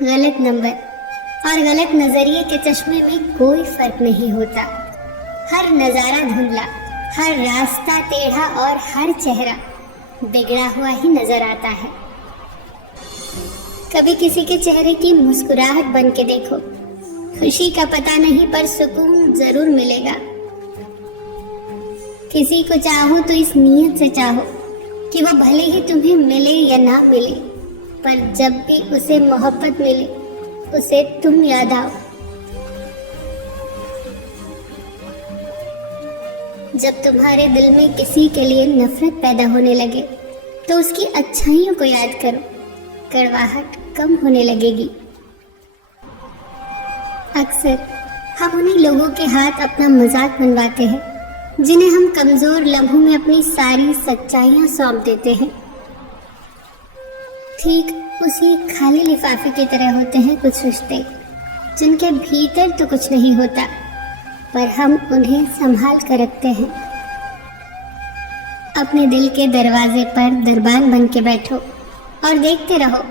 गलत नंबर और गलत नजरिए के चश्मे में कोई फर्क नहीं होता। हर नजारा धुंधला, हर रास्ता टेढ़ा और हर चेहरा बिगड़ा हुआ ही नजर आता है। कभी किसी के चेहरे की मुस्कुराहट बन के देखो, खुशी का पता नहीं पर सुकून जरूर मिलेगा। किसी को चाहो तो इस नीयत से चाहो कि वो भले ही तुम्हें मिले या ना मिले, पर जब भी उसे मोहब्बत मिले उसे तुम याद आओ। जब तुम्हारे दिल में किसी के लिए नफरत पैदा होने लगे तो उसकी अच्छाइयों को याद करो, कड़वाहट कम होने लगेगी। अक्सर हम उन्हीं लोगों के हाथ अपना मजाक बनवाते हैं जिन्हें हम कमजोर लम्हों में अपनी सारी सच्चाइयां सौंप देते हैं। ठीक उसी खाली लिफाफे की तरह होते हैं कुछ रिश्ते जिनके भीतर तो कुछ नहीं होता, पर हम उन्हें संभाल कर रखते हैं। अपने दिल के दरवाजे पर दरबान बन के बैठो और देखते रहो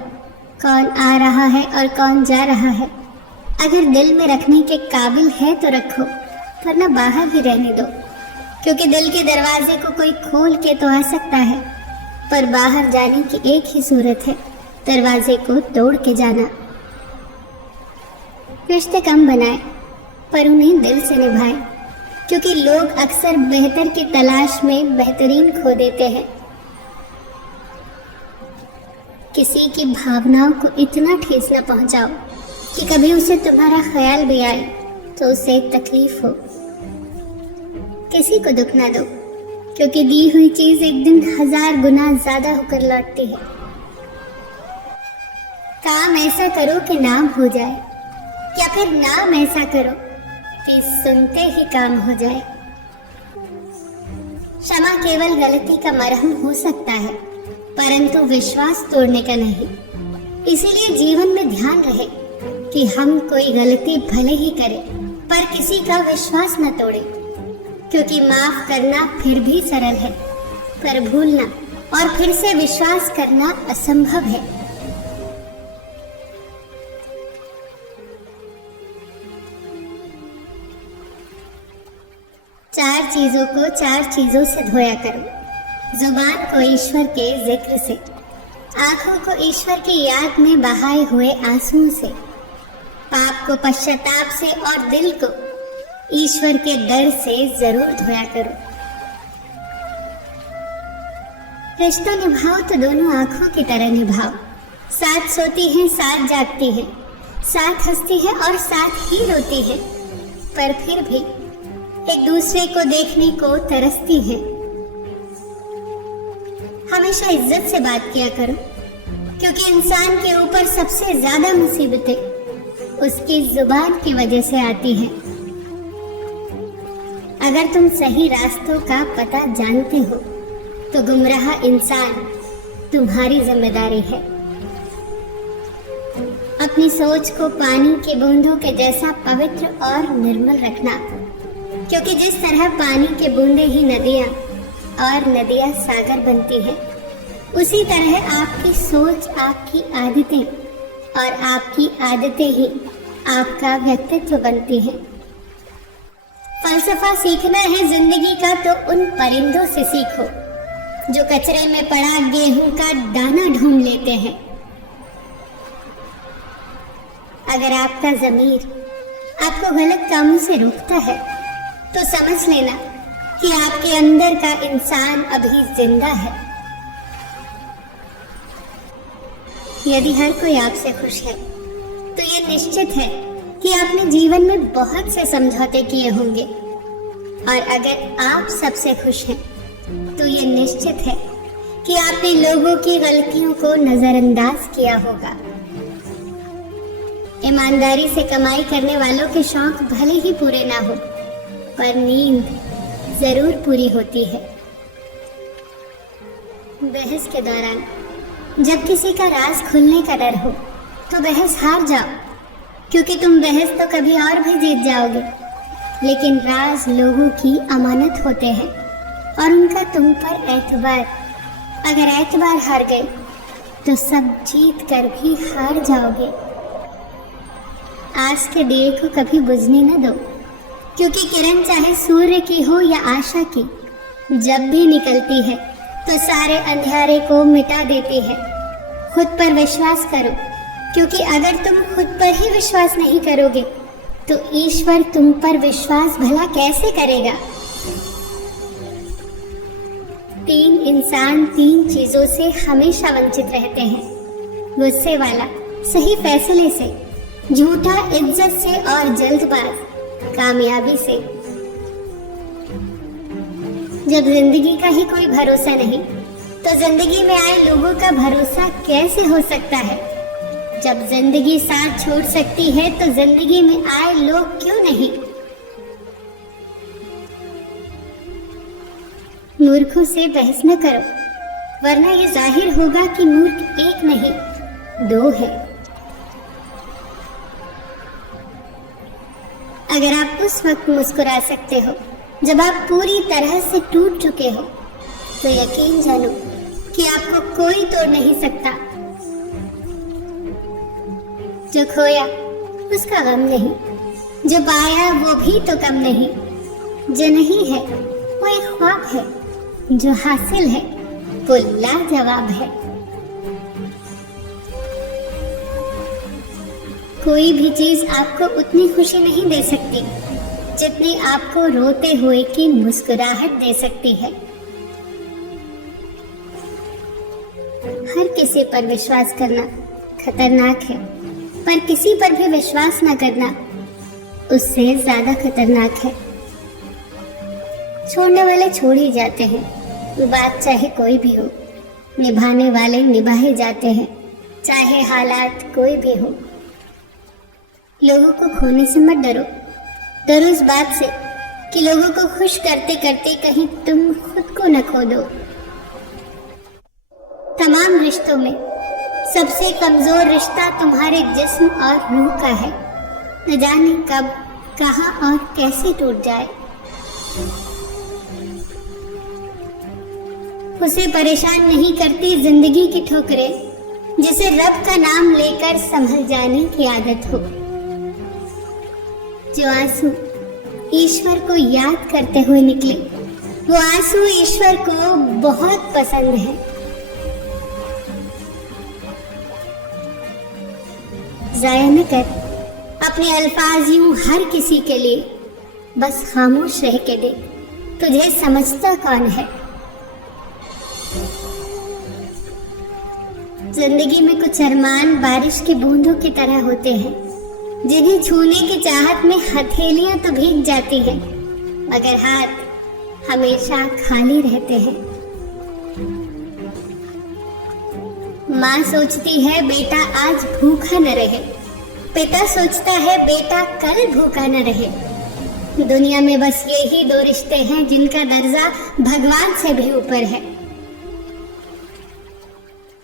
कौन आ रहा है और कौन जा रहा है। अगर दिल में रखने के काबिल है तो रखो, वरना बाहर ही रहने दो, क्योंकि दिल के दरवाजे को कोई खोल के तो आ सकता है, पर बाहर जाने की एक ही सूरत है, दरवाजे को तोड़ के जाना। रिश्ते कम बनाए पर उन्हें दिल से निभाएं, क्योंकि लोग अक्सर बेहतर की तलाश में बेहतरीन खो देते हैं। किसी की भावनाओं को इतना ठेस न पहुंचाओ कि कभी उसे तुम्हारा ख्याल भी आए तो उसे तकलीफ हो। किसी को दुख ना दो, क्योंकि दी हुई चीज एक दिन 1000 गुना ज्यादा होकर लौटती है। काम ऐसा करो कि नाम हो जाए, या फिर नाम ऐसा करो कि सुनते ही काम हो जाए। क्षमा केवल गलती का मरहम हो सकता है, परंतु विश्वास तोड़ने का नहीं। इसीलिए जीवन में ध्यान रहे कि हम कोई गलती भले ही करें, पर किसी का विश्वास न तोड़े, क्योंकि माफ करना फिर भी सरल है, पर भूलना और फिर से विश्वास करना असंभव है। चार चीजों को 4 चीजों से धोया करो। जुबान को ईश्वर के जिक्र से, आंखों को ईश्वर की याद में बहाए हुए आंसुओं से, पाप को पश्चाताप से और दिल को ईश्वर के डर से जरूर धोया करो। रिश्ता निभाओ तो दोनों आंखों की तरह निभाओ। साथ सोती है, साथ जागती है, साथ हंसती है और साथ ही रोती है, पर फिर भी एक दूसरे को देखने को तरसती है। हमेशा इज्जत से बात किया करो, क्योंकि इंसान के ऊपर सबसे ज्यादा मुसीबतें उसकी जुबान की वजह से आती हैं। अगर तुम सही रास्तों का पता जानते हो तो गुमराह इंसान तुम्हारी जिम्मेदारी है। अपनी सोच को पानी की बूंदों के जैसा पवित्र और निर्मल रखना, क्योंकि जिस तरह पानी के बूंदे ही नदियाँ और नदियाँ सागर बनती हैं, उसी तरह आपकी सोच आपकी आदतें और आपकी आदतें ही आपका व्यक्तित्व बनती हैं। फलसफा सीखना है जिंदगी का तो उन परिंदों से सीखो जो कचरे में पड़ा गेहूं का दाना ढूंढ लेते हैं। अगर आपका ज़मीर आपको गलत कामों से रोकता है तो समझ लेना कि आपके अंदर का इंसान अभी जिंदा है। यदि हर कोई आपसे खुश है तो ये निश्चित है कि आपने जीवन में बहुत से समझौते किए होंगे, और अगर आप सबसे खुश हैं तो ये निश्चित है कि आपने लोगों की गलतियों को नजरअंदाज किया होगा। ईमानदारी से कमाई करने वालों के शौक भले ही पूरे ना हो, पर नींद जरूर पूरी होती है। बहस के दौरान जब किसी का राज खुलने का डर हो तो बहस हार जाओ, क्योंकि तुम बहस तो कभी और भी जीत जाओगे, लेकिन राज लोगों की अमानत होते हैं और उनका तुम पर एतबार। अगर एतबार हार गए तो सब जीत कर भी हार जाओगे। आस के दिए को कभी बुझने न दो, क्योंकि किरण चाहे सूर्य की हो या आशा की, जब भी निकलती है तो सारे अंधेरे को मिटा देती है। खुद पर विश्वास करो, क्योंकि अगर तुम खुद पर ही विश्वास नहीं करोगे तो ईश्वर तुम पर विश्वास भला कैसे करेगा। 3 इंसान 3 चीजों से हमेशा वंचित रहते हैं, गुस्से वाला सही फैसले से, झूठा इज्जत से और जल्दबाज कामयाबी से। जब जिंदगी का ही कोई भरोसा नहीं तो जिंदगी में आए लोगों का भरोसा कैसे हो सकता है। जब जिंदगी साथ छोड़ सकती है तो जिंदगी में आए लोग क्यों नहीं। मूर्खों से बहस न करो, वरना ये जाहिर होगा कि मूर्ख एक नहीं 2 है। अगर आप उस वक्त मुस्कुरा सकते हो जब आप पूरी तरह से टूट चुके हो, तो यकीन जानो कि आपको कोई तोड़ नहीं सकता। जो खोया उसका गम नहीं, जो पाया वो भी तो कम नहीं। जो नहीं है वो एक ख्वाब है, जो हासिल है वो लाजवाब है। कोई भी चीज आपको उतनी खुशी नहीं दे सकती जितनी आपको रोते हुए की मुस्कुराहट दे सकती है। हर किसी पर विश्वास करना खतरनाक है, पर किसी पर भी विश्वास न करना उससे ज्यादा खतरनाक है। छोड़ने वाले छोड़ ही जाते हैं, बात चाहे कोई भी हो। निभाने वाले निभाए जाते हैं, चाहे हालात कोई भी हो। लोगों को खोने से मत डरो, डरो इस बात से कि लोगों को खुश करते करते कहीं तुम खुद को न खो दो। तमाम रिश्तों में सबसे कमजोर रिश्ता तुम्हारे जिस्म और रूह का है। न जाने कब, कहां और कैसे टूट जाए। उसे परेशान नहीं करती जिंदगी की ठोकरें, जिसे रब का नाम लेकर संभल जाने की आदत हो। जो आंसू ईश्वर को याद करते हुए निकले, वो आंसू ईश्वर को बहुत पसंद है। जाया न कर अपने अल्फाज यूं हर किसी के लिए, बस खामोश रह के दे, तुझे समझता कौन है। जिंदगी में कुछ अरमान बारिश की बूंदों की तरह होते हैं, जिन्हें छूने की चाहत में हथेलियां तो भीग जाती हैं, मगर हाथ हमेशा खाली रहते हैं। माँ सोचती है बेटा आज भूखा न रहे, पिता सोचता है बेटा कल भूखा न रहे। दुनिया में बस यही 2 रिश्ते हैं जिनका दर्जा भगवान से भी ऊपर है।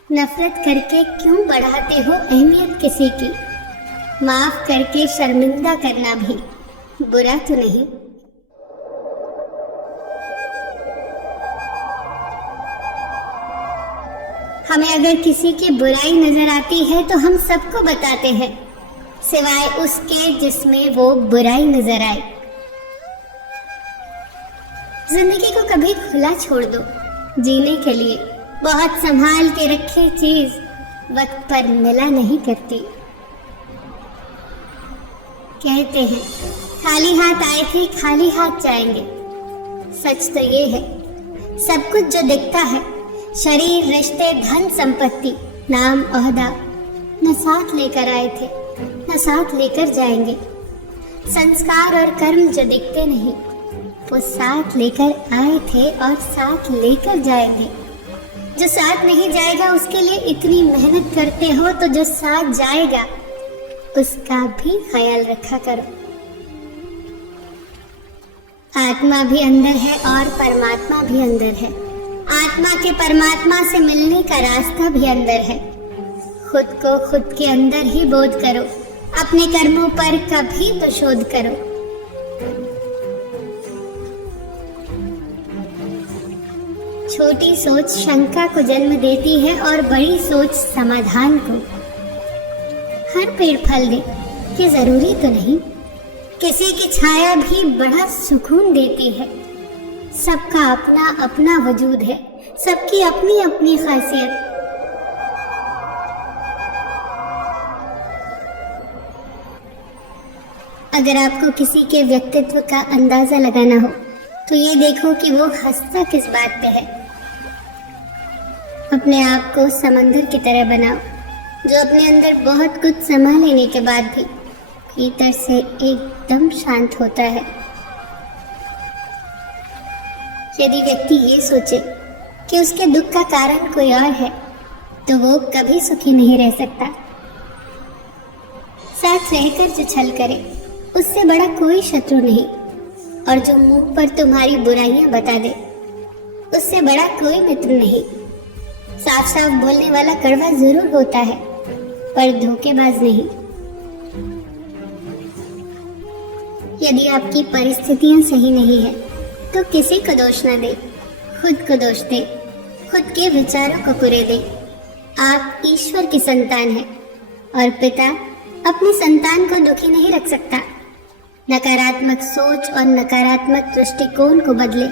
नफरत करके क्यों बढ़ाते हो अहमियत किसी की, माफ करके शर्मिंदा करना भी बुरा तो नहीं। हमें अगर किसी की बुराई नजर आती है तो हम सबको बताते हैं, सिवाय उसके जिसमें वो बुराई नजर आए। जिंदगी को कभी खुला छोड़ दो, जीने के लिए बहुत संभाल के रखे चीज वक्त पर मिला नहीं करती। कहते हैं खाली हाथ आए थे खाली हाथ जाएंगे। सच तो ये है, सब कुछ जो दिखता है, शरीर, रिश्ते, धन संपत्ति, नाम, ओहदा, न साथ लेकर आए थे न साथ लेकर जाएंगे। संस्कार और कर्म जो दिखते नहीं, वो साथ लेकर आए थे और साथ लेकर जाएंगे। जो साथ नहीं जाएगा उसके लिए इतनी मेहनत करते हो, तो जो साथ जाएगा उसका भी ख्याल रखा करो। आत्मा भी अंदर है और परमात्मा भी अंदर है। आत्मा के परमात्मा से मिलने का रास्ता भी अंदर है। खुद को खुद के अंदर ही बोध करो, अपने कर्मों पर कभी तो शोध करो। छोटी सोच शंका को जन्म देती है और बड़ी सोच समाधान को। हर पेड़ फल दे ये जरूरी तो नहीं। किसी की छाया भी बड़ा सुकून देती है। सबका अपना अपना वजूद है, सबकी अपनी अपनी खासियत। अगर आपको किसी के व्यक्तित्व का अंदाजा लगाना हो तो ये देखो कि वो हंसता किस बात पे है। अपने आप को समंदर की तरह बनाओ जो अपने अंदर बहुत कुछ समा लेने के बाद भी भीतर से एकदम शांत होता है। यदि व्यक्ति ये सोचे कि उसके दुख का कारण कोई और है तो वो कभी सुखी नहीं रह सकता। साथ रहकर जो छल करे उससे बड़ा कोई शत्रु नहीं, और जो मुंह पर तुम्हारी बुराइयां बता दे उससे बड़ा कोई मित्र नहीं। साफ साफ बोलने वाला कड़वा जरूर होता है पर धोखेबाज नहीं। यदि आपकी परिस्थितियां सही नहीं है तो किसी को दोष न दे, खुद को दोष दे, खुद के विचारों को कुरे दे। आप ईश्वर की संतान हैं और पिता अपनी संतान को दुखी नहीं रख सकता। नकारात्मक सोच और नकारात्मक दृष्टिकोण को बदले।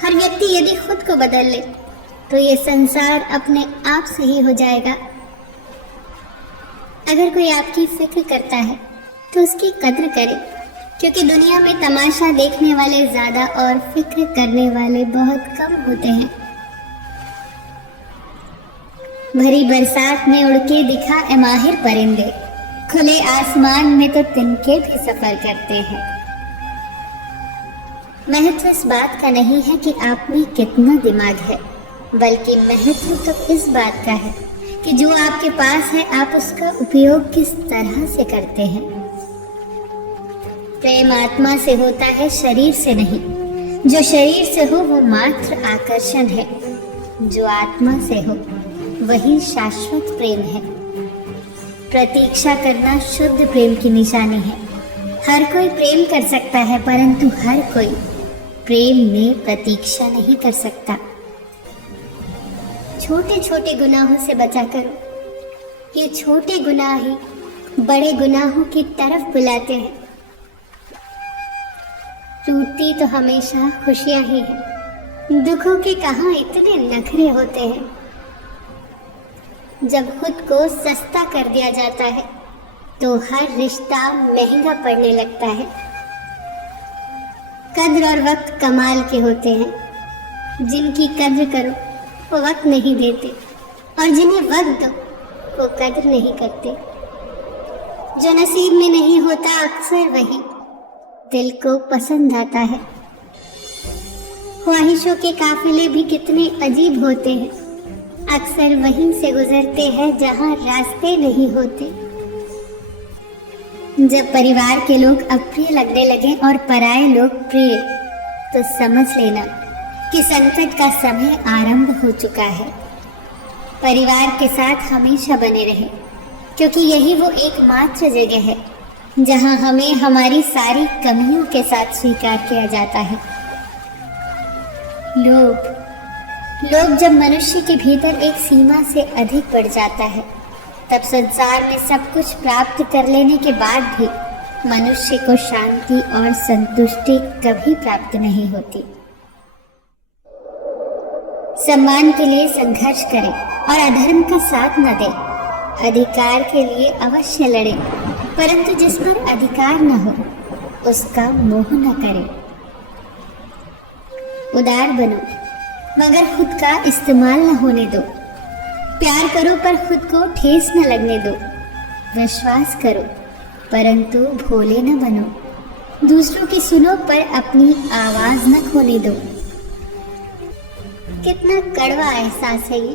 हर व्यक्ति यदि खुद को बदल ले तो ये संसार अपने आप सही हो जाएगा। अगर कोई आपकी फिक्र करता है तो उसकी कद्र करें, क्योंकि दुनिया में तमाशा देखने वाले ज्यादा और फिक्र करने वाले बहुत कम होते हैं। भरी बरसात में उड़ के दिखा ए माहिर परिंदे, खुले आसमान में तो तिनके भी सफर करते हैं। महत्व इस बात का नहीं है कि आप में कितना दिमाग है, बल्कि महत्व तो इस बात का है कि जो आपके पास है आप उसका उपयोग किस तरह से करते हैं। प्रेम आत्मा से होता है, शरीर से नहीं। जो शरीर से हो वो मात्र आकर्षण है, जो आत्मा से हो वही शाश्वत प्रेम है। प्रतीक्षा करना शुद्ध प्रेम की निशानी है। हर कोई प्रेम कर सकता है, परंतु हर कोई प्रेम में प्रतीक्षा नहीं कर सकता। छोटे छोटे गुनाहों से बचा करो। ये छोटे गुनाह ही बड़े गुनाहों की तरफ बुलाते हैं। टूटती तो हमेशा खुशियां ही हैं। दुखों के कहाँ इतने नखरे होते हैं। जब खुद को सस्ता कर दिया जाता है तो हर रिश्ता महंगा पड़ने लगता है। कद्र और वक्त कमाल के होते हैं। जिनकी कद्र करो वो वक्त नहीं देते, और जिन्हें वक्त दो वो कद्र नहीं करते। जो नसीब में नहीं होता अक्सर वही दिल को पसंद आता है। ख्वाहिशों के काफिले भी कितने अजीब होते हैं। अक्सर वहीं से गुजरते हैं जहां रास्ते नहीं होते। जब परिवार के लोग अप्रिय लगने लगे और पराये लोग प्रिय, तो समझ लेना कि संकट का समय आरंभ हो चुका है। परिवार के साथ हमेशा बने रहे, क्योंकि यही वो एकमात्र जगह है जहां हमें हमारी सारी कमियों के साथ स्वीकार किया जाता है। लोभ जब मनुष्य के भीतर एक सीमा से अधिक बढ़ जाता है, तब संसार में सब कुछ प्राप्त कर लेने के बाद भी मनुष्य को शांति और संतुष्टि कभी प्राप्त नहीं होती। सम्मान के लिए संघर्ष करें और अधर्म का साथ न दें। अधिकार के लिए अवश्य लड़ें, परंतु जिस पर अधिकार न हो उसका मोह न करें। उदार बनो मगर खुद का इस्तेमाल न होने दो। प्यार करो पर खुद को ठेस न लगने दो। विश्वास करो परंतु भोले न बनो। दूसरों की सुनो पर अपनी आवाज न खोने दो। कितना कड़वा एहसास है ये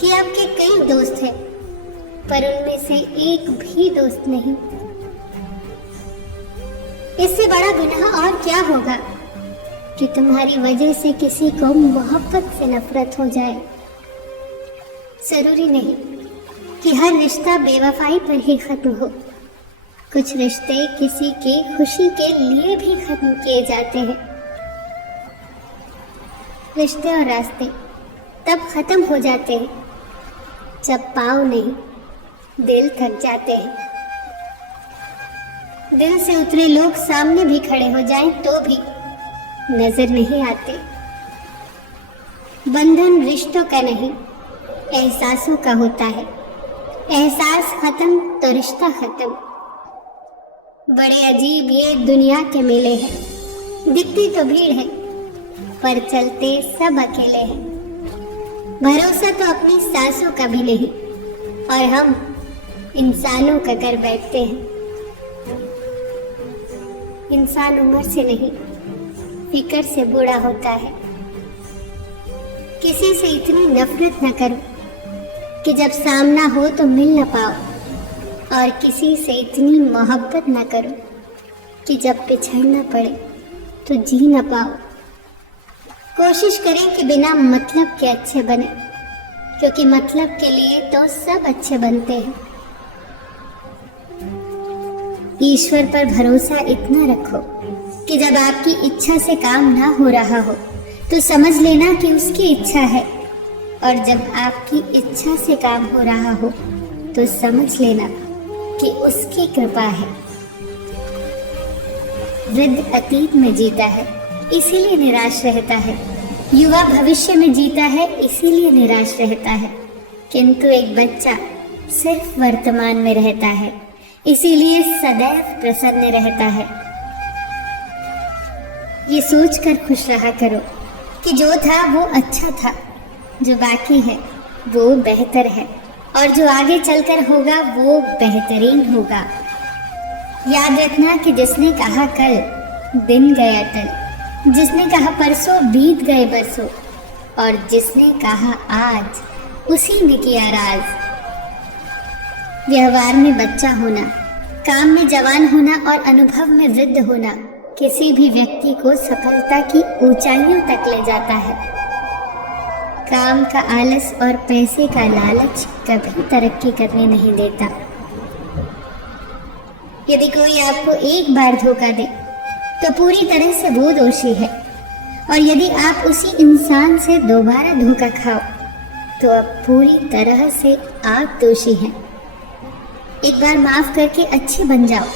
कि आपके कई दोस्त हैं पर उनमें से एक भी दोस्त नहीं। इससे बड़ा गुनाह और क्या होगा कि तुम्हारी वजह से किसी को मोहब्बत से नफरत हो जाए। जरूरी नहीं कि हर रिश्ता बेवफाई पर ही खत्म हो। कुछ रिश्ते किसी की खुशी के लिए भी खत्म किए जाते हैं। रिश्ते और रास्ते तब खत्म हो जाते हैं जब पाँव नहीं दिल थक जाते हैं। दिल से उतरे लोग सामने भी खड़े हो जाएं तो भी नजर नहीं आते। बंधन रिश्तों का नहीं, एहसासों का होता है। एहसास खत्म तो रिश्ता खत्म। बड़े अजीब ये दुनिया के मेले हैं। दिखती तो भीड़ है पर चलते सब अकेले हैं। भरोसा तो अपनी सांसों का भी नहीं और हम इंसानों का कर बैठते हैं। इंसान उम्र से नहीं, फिक्र से बूढ़ा होता है। किसी से इतनी नफरत न करो कि जब सामना हो तो मिल न पाओ, और किसी से इतनी मोहब्बत न करो कि जब बिछड़ना पड़े तो जी न पाओ। कोशिश करें कि बिना मतलब के अच्छे बने, क्योंकि मतलब के लिए तो सब अच्छे बनते हैं। ईश्वर पर भरोसा इतना रखो कि जब आपकी इच्छा से काम ना हो रहा हो तो समझ लेना कि उसकी इच्छा है, और जब आपकी इच्छा से काम हो रहा हो तो समझ लेना कि उसकी कृपा है। वृद्ध अतीत में जीता है इसीलिए निराश रहता है, युवा भविष्य में जीता है इसीलिए निराश रहता है, किंतु एक बच्चा सिर्फ वर्तमान में रहता है इसीलिए सदैव प्रसन्न रहता है। ये सोचकर खुश रहा करो कि जो था वो अच्छा था, जो बाकी है वो बेहतर है, और जो आगे चलकर होगा वो बेहतरीन होगा। याद रखना कि जिसने कहा कल दिन गया टल, जिसने कहा परसों बीत गए बरसों, और जिसने कहा आज उसी ने किया राज। व्यवहार में बच्चा होना, काम में जवान होना और अनुभव में वृद्ध होना किसी भी व्यक्ति को सफलता की ऊंचाइयों तक ले जाता है। काम का आलस और पैसे का लालच कभी तरक्की करने नहीं देता। यदि कोई आपको एक बार धोखा दे तो पूरी तरह से वो दोषी है, और यदि आप उसी इंसान से दोबारा धोखा खाओ तो अब पूरी तरह से आप दोषी हैं। एक बार माफ करके अच्छे बन जाओ,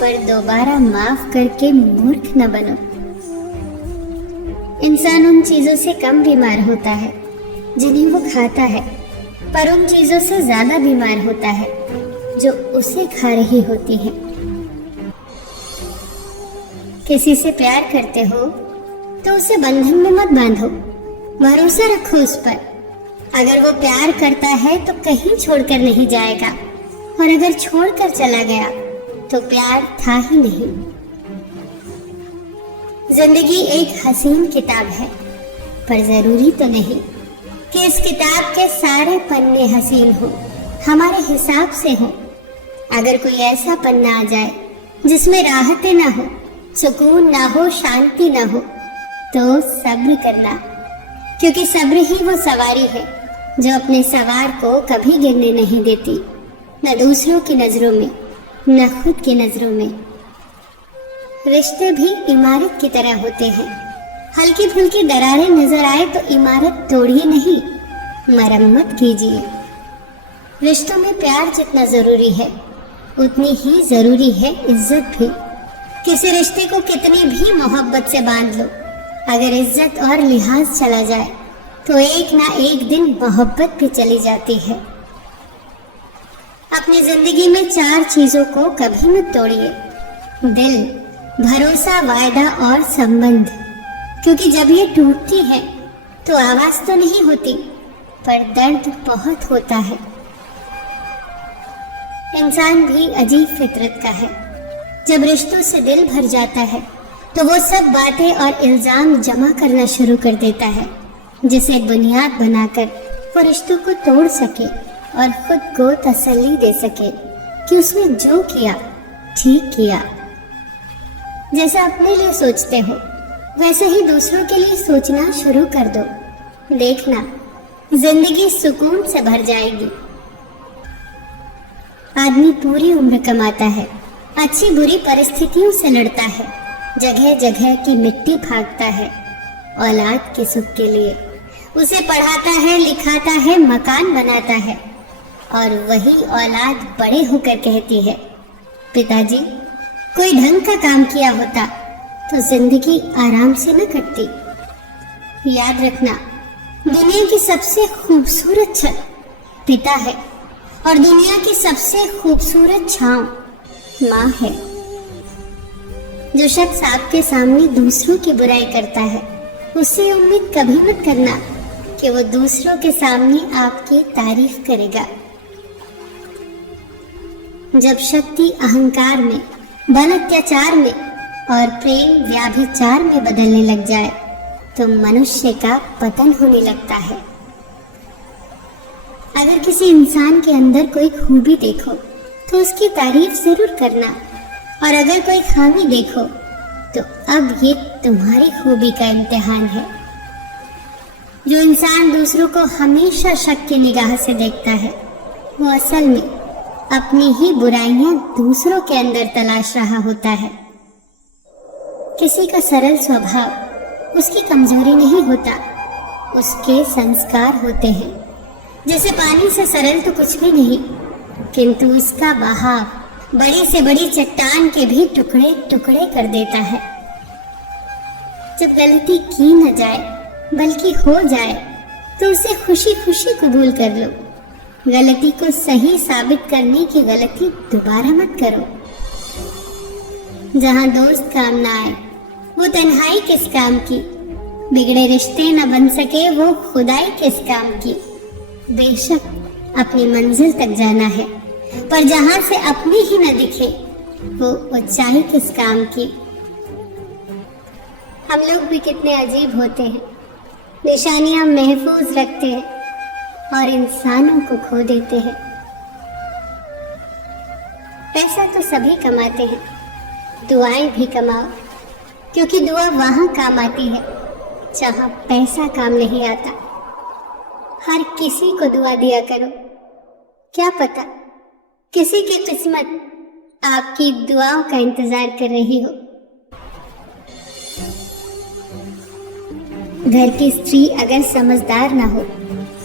पर दोबारा माफ करके मूर्ख न बनो। इंसान उन चीजों से कम बीमार होता है जिन्हें वो खाता है, पर उन चीजों से ज्यादा बीमार होता है जो उसे खा रही होती हैं। किसी से प्यार करते हो तो उसे बंधन में मत बांधो, भरोसा रखो उस पर। अगर वो प्यार करता है तो कहीं छोड़कर नहीं जाएगा, और अगर छोड़कर चला गया तो प्यार था ही नहीं। जिंदगी एक हसीन किताब है, पर जरूरी तो नहीं कि इस किताब के सारे पन्ने हसीन हो, हमारे हिसाब से हो। अगर कोई ऐसा पन्ना आ जाए जिसमें राहतें ना हो, सुकून ना हो, शांति ना हो, तो सब्र करना, क्योंकि सब्र ही वो सवारी है जो अपने सवार को कभी गिरने नहीं देती, न दूसरों की नजरों में न खुद की नजरों में। रिश्ते भी इमारत की तरह होते हैं, हल्की फुल्की दरारें नजर आए तो इमारत तोड़िए नहीं, मरम्मत कीजिए। रिश्तों में प्यार जितना जरूरी है उतनी ही जरूरी है इज्जत भी। किसी रिश्ते को कितनी भी मोहब्बत से बांध लो, अगर इज्जत और लिहाज चला जाए तो एक ना एक दिन मोहब्बत भी चली जाती है। अपनी जिंदगी में 4 चीजों को कभी मत तोड़िए: दिल, भरोसा, वायदा और संबंध। क्योंकि जब ये टूटती है तो आवाज तो नहीं होती, पर दर्द बहुत होता है। इंसान भी अजीब फितरत का है। जब रिश्तों से दिल भर जाता है तो वो सब बातें और इल्जाम जमा करना शुरू कर देता है, जिसे बुनियाद बनाकर वो रिश्तों को तोड़ सके और खुद को तसल्ली दे सके कि उसने जो किया ठीक किया। जैसा अपने लिए सोचते हो वैसे ही दूसरों के लिए सोचना शुरू कर दो। देखना, जिंदगी सुकून से भर जाएगी। आदमी पूरी उम्र कमाता है, अच्छी बुरी परिस्थितियों से लड़ता है, जगह जगह की मिट्टी फाड़ता है औलाद के सुख के लिए। उसे पढ़ाता है, लिखाता है, मकान बनाता है, और वही औलाद बड़े होकर कहती है, पिताजी कोई ढंग का काम किया होता तो जिंदगी आराम से न कटती। याद रखना, दुनिया की सबसे खूबसूरत छत पिता है और दुनिया की सबसे खूबसूरत छांव माँ है। जो शख्स आपके सामने दूसरों की बुराई करता है, उससे उम्मीद कभी मत करना कि वो दूसरों के सामने आपकी तारीफ करेगा। जब शक्ति अहंकार में, बल अत्याचार में और प्रेम व्याभिचार में बदलने लग जाए तो मनुष्य का पतन होने लगता है। अगर किसी इंसान के अंदर कोई खूबी देखो तो उसकी तारीफ जरूर करना, और अगर कोई खामी देखो तो अब ये तुम्हारी खूबी का इम्तिहान है। जो इंसान दूसरों को हमेशा शक की निगाह से देखता है, वो असल में अपनी ही बुराइयां दूसरों के अंदर तलाश रहा होता है। किसी का सरल स्वभाव उसकी कमजोरी नहीं होता, उसके संस्कार होते हैं। जैसे पानी से सरल तो कुछ भी नहीं, किंतु उसका बहाव बड़ी से बड़ी चट्टान के भी टुकड़े टुकड़े कर देता है। जब गलती की न जाए बल्कि हो जाए तो उसे खुशी खुशी कबूल कर लो। गलती को सही साबित करने की गलती दोबारा मत करो। जहां दोस्त काम ना आए वो तन्हाई किस काम की, बिगड़े रिश्ते न बन सके वो खुदाई किस काम की। बेशक अपनी मंजिल तक जाना है, पर जहां से अपनी ही न दिखे वो ऊंचाई किस काम की। हम लोग भी कितने अजीब होते हैं, निशानियां महफूज रखते हैं और इंसानों को खो देते हैं। पैसा तो सभी कमाते हैं, दुआएं भी कमाओ, क्योंकि दुआ वहां काम आती है जहां पैसा काम नहीं आता। हर किसी को दुआ दिया करो, क्या पता किसी की किस्मत आपकी दुआओं का इंतजार कर रही हो। घर की स्त्री अगर समझदार ना हो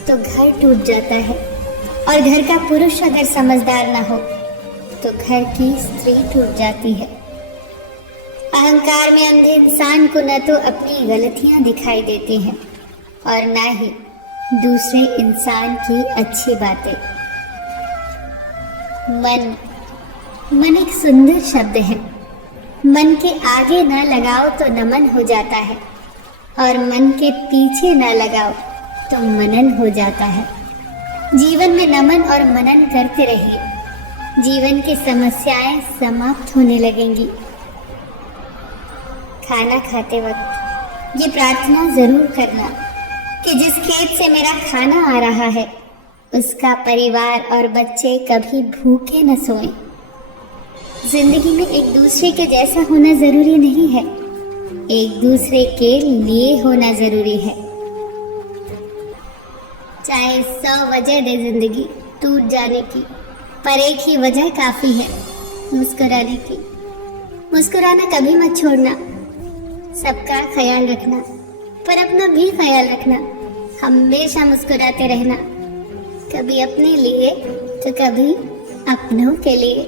तो घर टूट जाता है, और घर का पुरुष अगर समझदार ना हो तो घर की स्त्री टूट जाती है। अहंकार में अंधे इंसान को न तो अपनी गलतियां दिखाई देती हैं और न ही दूसरे इंसान की अच्छी बातें। मन एक सुंदर शब्द है। मन के आगे न लगाओ तो नमन हो जाता है, और मन के पीछे न लगाओ तो मनन हो जाता है। जीवन में नमन और मनन करते रहिए, जीवन की समस्याएं समाप्त होने लगेंगी। खाना खाते वक्त ये प्रार्थना जरूर करना कि जिस खेत से मेरा खाना आ रहा है उसका परिवार और बच्चे कभी भूखे न सोएं। जिंदगी में एक दूसरे के जैसा होना जरूरी नहीं है, एक दूसरे के लिए होना जरूरी है। चाहे 100 वजह दे जिंदगी टूट जाने की, पर एक ही वजह काफी है, मुस्कुराने की। मुस्कुराना कभी मत छोड़ना, सबका ख्याल रखना, पर अपना भी ख्याल रखना। हमेशा मुस्कुराते रहना, कभी अपने लिए तो कभी अपनों के लिए।